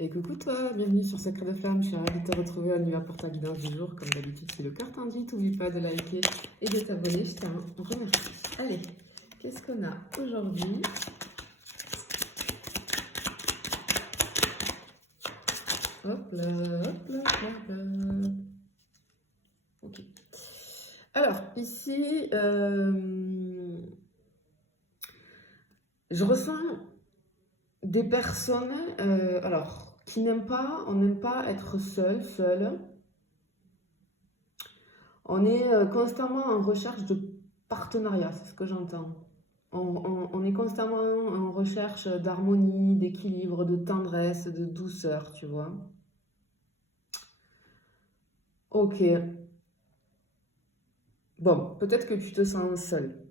Et coucou toi, bienvenue sur Secret de Flamme, je suis ravie de te retrouver, on y va pour ta guidance du jour. Comme d'habitude, c'est le cœur tendu, n'oublie pas de liker et de t'abonner, je t'en remercie. Allez, qu'est-ce qu'on a aujourd'hui? Hop là, hop là, hop là. Ok. Alors, ici, je ressens des personnes, qui n'aiment pas, on n'aime pas être seul. On est constamment en recherche de partenariat, c'est ce que j'entends. On est constamment en recherche d'harmonie, d'équilibre, de tendresse, de douceur, tu vois. Ok. Bon, peut-être que tu te sens seul.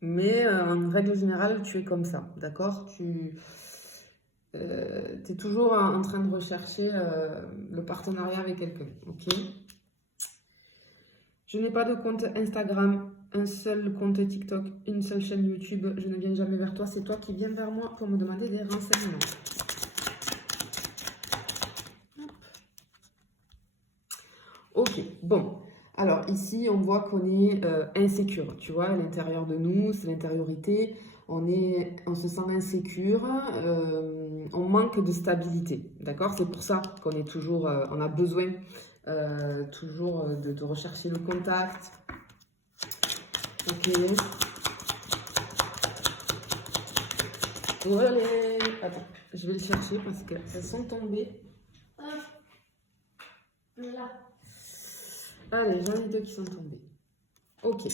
Mais en règle générale, tu es comme ça, d'accord? Tu es toujours en train de rechercher le partenariat avec quelqu'un, ok? Je n'ai pas de compte Instagram, un seul compte TikTok, une seule chaîne YouTube. Je ne viens jamais vers toi, c'est toi qui viens vers moi pour me demander des renseignements. Ok, bon. Alors ici, on voit qu'on est insécure, tu vois, à l'intérieur de nous, c'est l'intériorité. On se sent insécure, on manque de stabilité, d'accord? C'est pour ça qu'on est toujours, on a besoin toujours de rechercher le contact. Ok. Voilà. Attends, je vais le chercher parce qu'elles sont tombées. Là. Allez, j'en ai deux qui sont tombées. Ok.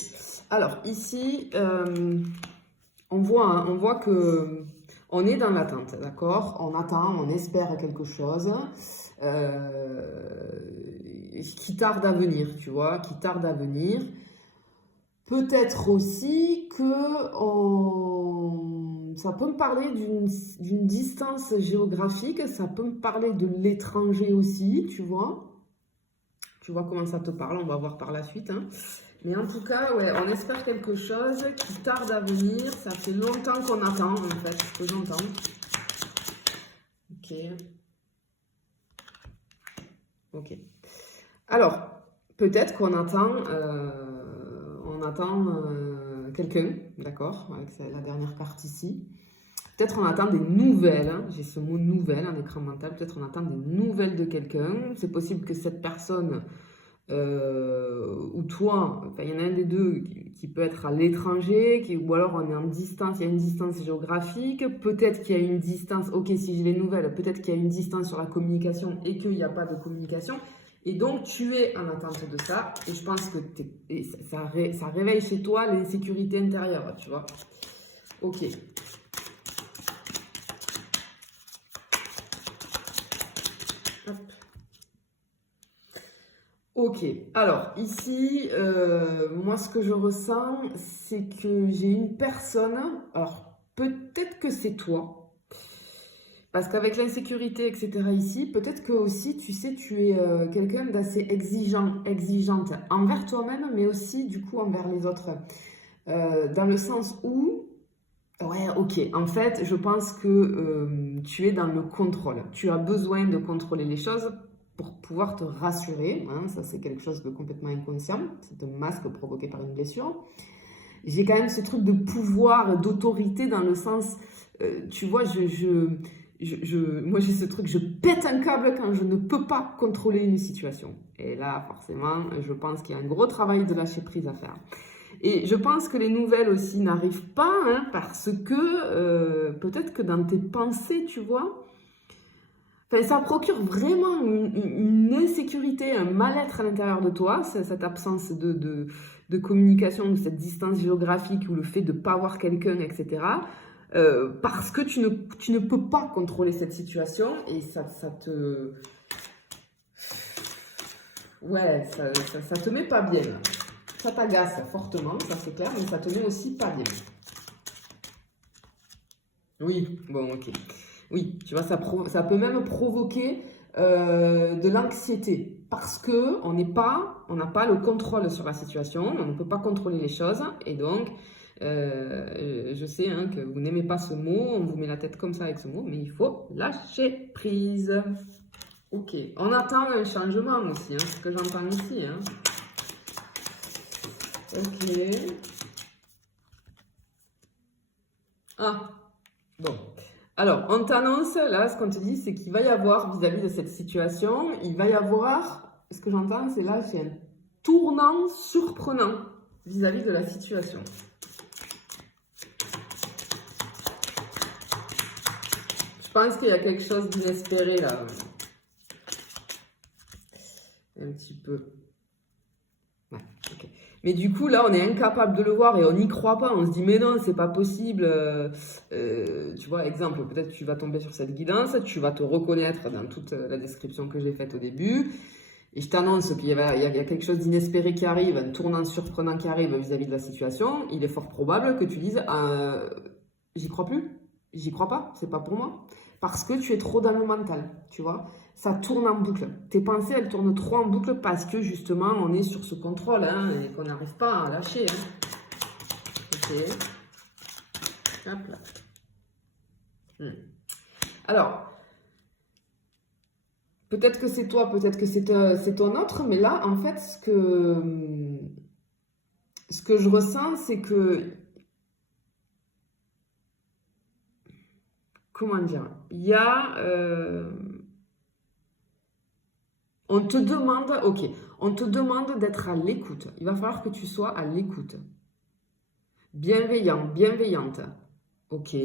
Alors, ici, on voit que on est dans l'attente, d'accord? On attend, on espère quelque chose qui tarde à venir, tu vois, qui tarde à venir. Peut-être aussi que ça peut me parler d'une distance géographique, ça peut me parler de l'étranger aussi, tu vois. Tu vois comment ça te parle, on va voir par la suite. Hein. Mais en tout cas, ouais, on espère quelque chose qui tarde à venir. Ça fait longtemps qu'on attend, en fait, ce que j'entends. Ok. Ok. Alors, peut-être qu'on attend, quelqu'un, d'accord, avec la dernière carte ici. Peut-être on attend des nouvelles, hein, j'ai ce mot nouvelle en écran mental, peut-être on attend des nouvelles de quelqu'un. C'est possible que cette personne ou toi, enfin, il y en a un des deux qui peut être à l'étranger, ou alors on est en distance, il y a une distance géographique, peut-être qu'il y a une distance, ok si j'ai les nouvelles, peut-être qu'il y a une distance sur la communication et qu'il n'y a pas de communication, et donc tu es en attente de ça, et je pense que ça réveille chez toi l'insécurité intérieure, tu vois. Ok. Hop. Ok, alors ici, moi ce que je ressens, c'est que j'ai une personne, alors peut-être que c'est toi, parce qu'avec l'insécurité, etc. ici, peut-être que aussi, tu sais, tu es quelqu'un d'assez exigeante envers toi-même, mais aussi du coup envers les autres, dans le sens où, ouais, ok, en fait, je pense que tu es dans le contrôle, tu as besoin de contrôler les choses pour pouvoir te rassurer, hein, ça c'est quelque chose de complètement inconscient, c'est un masque provoqué par une blessure. J'ai quand même ce truc de pouvoir, d'autorité dans le sens, tu vois, moi j'ai ce truc, je pète un câble quand je ne peux pas contrôler une situation. Et là, forcément, je pense qu'il y a un gros travail de lâcher prise à faire. Et je pense que les nouvelles aussi n'arrivent pas, hein, parce que peut-être que dans tes pensées, tu vois, enfin, ça procure vraiment une insécurité, un mal-être à l'intérieur de toi, cette absence de communication, cette distance géographique ou le fait de ne pas voir quelqu'un, etc. Parce que tu ne peux pas contrôler cette situation et ça te... Ouais, ça te met pas bien. Ça t'agace fortement, ça c'est clair, mais ça te met aussi pas bien. Oui, bon, ok. Oui, tu vois, ça peut même provoquer de l'anxiété parce que on n'a pas le contrôle sur la situation, on ne peut pas contrôler les choses et donc Je sais hein, que vous n'aimez pas ce mot, on vous met la tête comme ça avec ce mot, mais il faut lâcher prise. Ok, on attend un changement aussi, hein, c'est ce que j'entends ici. Hein. Ok. Ah, bon. Alors, on t'annonce, là, ce qu'on te dit, c'est qu'il va y avoir, vis-à-vis de cette situation, il va y avoir, ce que j'entends, c'est là, c'est un tournant surprenant vis-à-vis de la situation. Je pense qu'il y a quelque chose d'inespéré, là. Un petit peu. Ouais, ok. Mais du coup, là, on est incapable de le voir et on n'y croit pas. On se dit, mais non, c'est pas possible. Tu vois, exemple, peut-être tu vas tomber sur cette guidance, tu vas te reconnaître dans toute la description que j'ai faite au début. Et je t'annonce qu'il y a quelque chose d'inespéré qui arrive, un tournant surprenant qui arrive vis-à-vis de la situation. Il est fort probable que tu dises, j'y crois plus, j'y crois pas, c'est pas pour moi. Parce que tu es trop dans le mental, tu vois. Ça tourne en boucle. Tes pensées, elles tournent trop en boucle parce que justement, on est sur ce contrôle hein, et qu'on n'arrive pas à lâcher. Hein. Ok. Hop là. Alors, peut-être que c'est toi, peut-être que c'est ton autre, mais là, en fait, ce que je ressens, c'est que... Comment dire? Il y a... on te demande, ok, on te demande d'être à l'écoute. Il va falloir que tu sois à l'écoute. Bienveillant, bienveillante. Ok.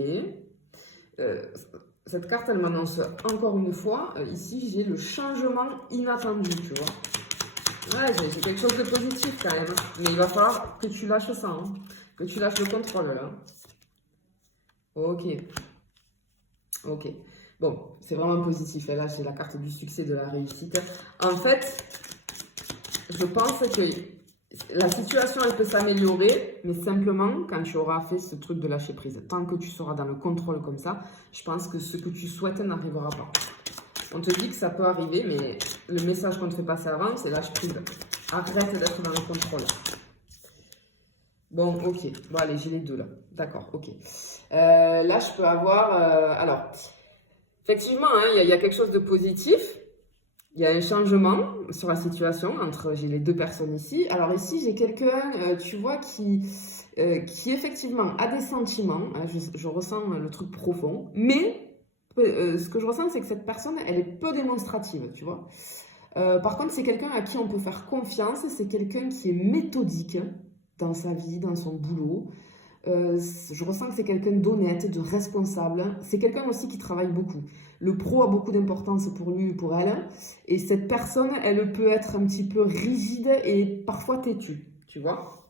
Cette carte, elle m'annonce encore une fois, ici, j'ai le changement inattendu, tu vois. Ouais, j'ai quelque chose de positif quand même. Mais il va falloir que tu lâches ça, hein, que tu lâches le contrôle, là. Ok. Ok. Bon, c'est vraiment positif. Et là, j'ai la carte du succès, de la réussite. En fait, je pense que la situation, elle peut s'améliorer, mais simplement quand tu auras fait ce truc de lâcher prise. Tant que tu seras dans le contrôle comme ça, je pense que ce que tu souhaites n'arrivera pas. On te dit que ça peut arriver, mais le message qu'on te fait passer avant, c'est lâche prise. Arrête d'être dans le contrôle. Bon, ok. Bon, allez, j'ai les deux là. D'accord, ok. Là, je peux avoir... alors, effectivement, hein, y a quelque chose de positif. Il y a un changement sur la situation entre j'ai les deux personnes ici. Alors ici, j'ai quelqu'un, tu vois, qui effectivement a des sentiments. Hein, je ressens le truc profond. Mais ce que je ressens, c'est que cette personne, elle est peu démonstrative, tu vois. Par contre, c'est quelqu'un à qui on peut faire confiance. C'est quelqu'un qui est méthodique dans sa vie, dans son boulot. Je ressens que c'est quelqu'un d'honnête, de responsable. C'est quelqu'un aussi qui travaille beaucoup. Le pro a beaucoup d'importance pour lui ou pour elle. Et cette personne, elle peut être un petit peu rigide et parfois têtue, tu vois.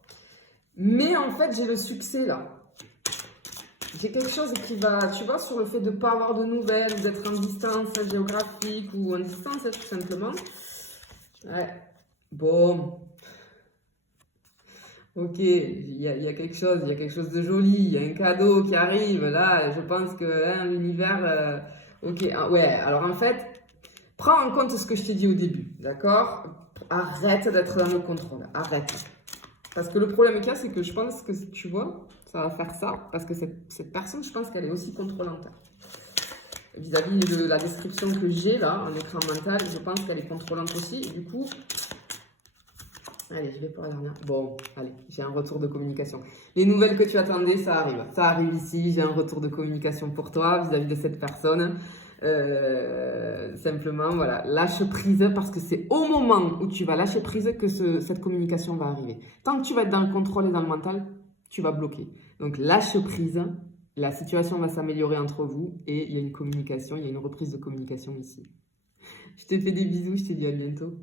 Mais en fait, j'ai le succès là. J'ai quelque chose qui va, tu vois, sur le fait de ne pas avoir de nouvelles, ou d'être en distance géographique ou en distance tout simplement. Ouais. Bon. Ok, il y a quelque chose de joli, il y a un cadeau qui arrive, là, je pense que hein, l'univers... ok, ouais, alors en fait, prends en compte ce que je t'ai dit au début, d'accord? Arrête d'être dans le contrôle, arrête. Parce que le problème qu'il y a, c'est que je pense que, tu vois, ça va faire ça, parce que cette personne, je pense qu'elle est aussi contrôlante. Vis-à-vis de la description que j'ai là, en écran mental, je pense qu'elle est contrôlante aussi, et du coup... Allez, je vais pour la dernière. Bon, allez, j'ai un retour de communication. Les nouvelles que tu attendais, ça arrive. Ça arrive ici, j'ai un retour de communication pour toi vis-à-vis de cette personne. Simplement, voilà, lâche prise parce que c'est au moment où tu vas lâcher prise que cette communication va arriver. Tant que tu vas être dans le contrôle et dans le mental, tu vas bloquer. Donc, lâche prise, la situation va s'améliorer entre vous et il y a une communication, il y a une reprise de communication ici. Je te fais des bisous, je te dis à bientôt.